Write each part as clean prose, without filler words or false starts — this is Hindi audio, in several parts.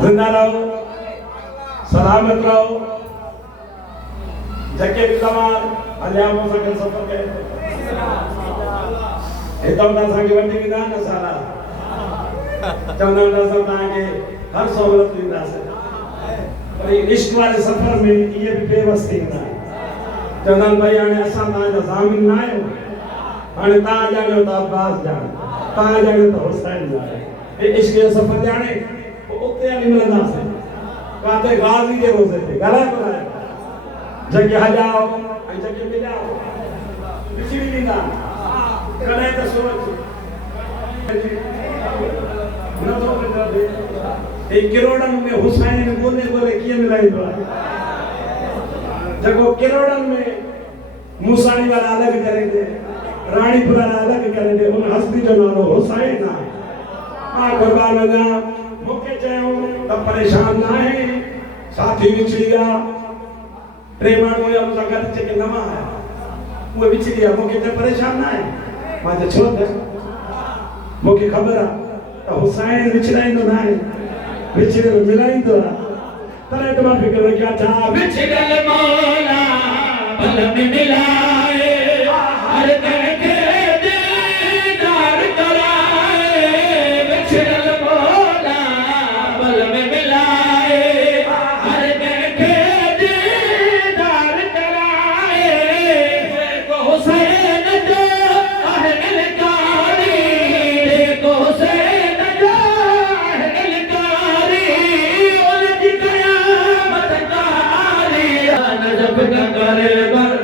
जिंदा रहो, सलामत रहो, जके भी तमाम अलियामों से कल सफर के इतना ना सांगे बंदी की ना सारा चौदह ना सब तांगे हर सहूलत की ना से और ये इश्क वाले सफर में ये भी बेबस थी ना चौदह भाई आने ऐसा ना जो जामिन ना है आने तां जाने तो अब्बास जाने तां जाने तो हुसैन जाने ये इश्क के सफर जाने ओते नहीं मिलना से काते गाजी के रोजे थे गला बनाए जगह जाओ जगह मिलाओ किसी भी ना करे तो सोच न तो कर दे एक करोड़न में हुसैन बोले बोले किए मिलाई दो जब करोड़न में मूसानी वाला अलग करेंगे रानीपुरा अलग करेंगे उन हस्ती जो नालो हुसैन ना आ कुर्बान जा मुके चयो तब परेशान ना है साथी विछड़िया प्रेमाणु या मुसागत के नमा है वो विछड़िया मुके ते परेशान ना है मां छो थे मुके खबर तो हुसैन विछड़ाइंदो ना है विछड़े मिलाइंदो तने तो मां फिक्र क्या था विछड़ल मौला पल में मिलाए हर कर के दीदार कराए विछड़ल मौला पल में मिलाए हर कर के दीदार कराए देखो हुसैन जो अहल कारी देखो हुसैन जो अहल कारी उनकी कयामत कारी नजब का करे बर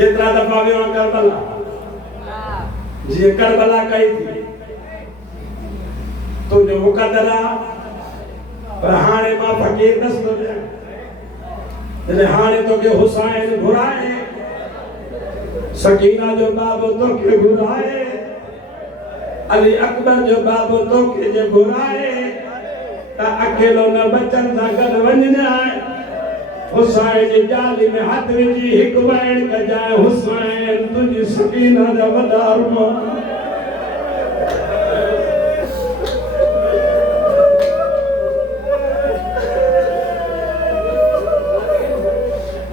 जितना दफा भी वहां करबला जी करबला कही थी तो जो मुकद्दरा पर हाने मां फकीर दस तो जने हाने तो के हुसैन घुराए सकीना जो बाबो तो के घुराए अली अकबर जो बाबो तो के जे घुराए ता अकेलो न बचन सा गद वंजना हुसैन जाली में हाथ विझी हिक वैण कजाए हुसैन तुझी सकीना जा वॾा अरमान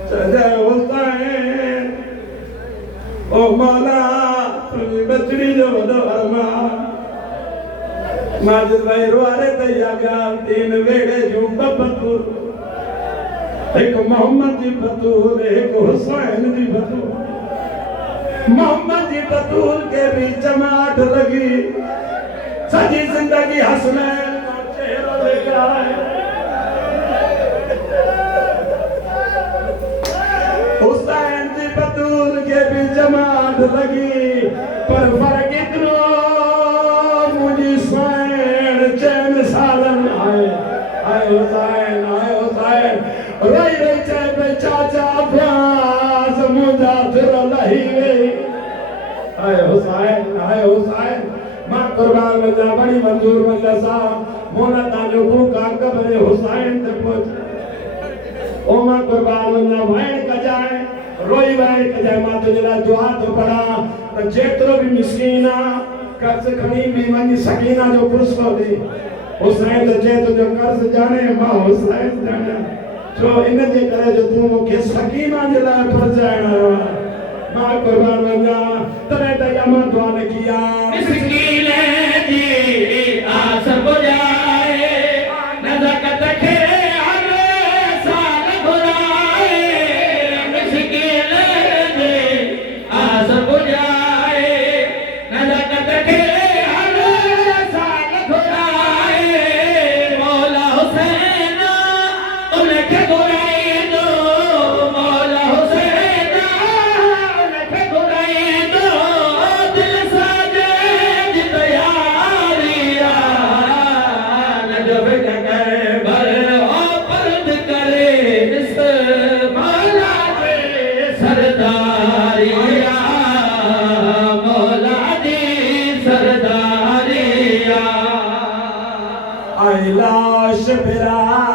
चले हुसैन ओ मौला तुझी बचड़ी जो वॾो अरमान माजिद भाई रोआरे ते यागा तीन वेड़े जूं बबतूर एक मोहम्मद जी बतूल एक हुसैन जी बतूल मोहम्मद जी बतूल के भी चमाट लगी सजी जिंदगी हसनैन का चेहरा लेकर आए हुसैन जी बतूल के भी चमाट लगी पर फर्क इतना मुझे सैन चैन सालन आए आए हुसैन रोई रोई चाहे पे चाचा प्यास मुझा फिर लही गई आए हुसैन मां कुर्बान में जा बड़ी मंजूर में जैसा मोना ताजो भूखा कब्र हुसैन ते पहुंच ओ मां कुर्बान में जा वैन का जाए रोई वैन का जाए मां तुझे ला दुआ तो पड़ा तो जेतरो भी मिस्कीना कर्ज खणी भी वनी सकीना जो पुष्प दे हुसैन तो जे तुझो कर्ज जाने मां हुसैन जाने तो इन जे करे जो तू मुखे सकीना जे ला फरजाइना मां कुर्बान वना तने त यमा दुआ ने किया मिस्कीन जी आस बुझाए नज़कत के हर साल घुराए मिस्कीन जी आस बुझाए नज़कत के हर साल घुराए मौला हुसैन लाश बिरा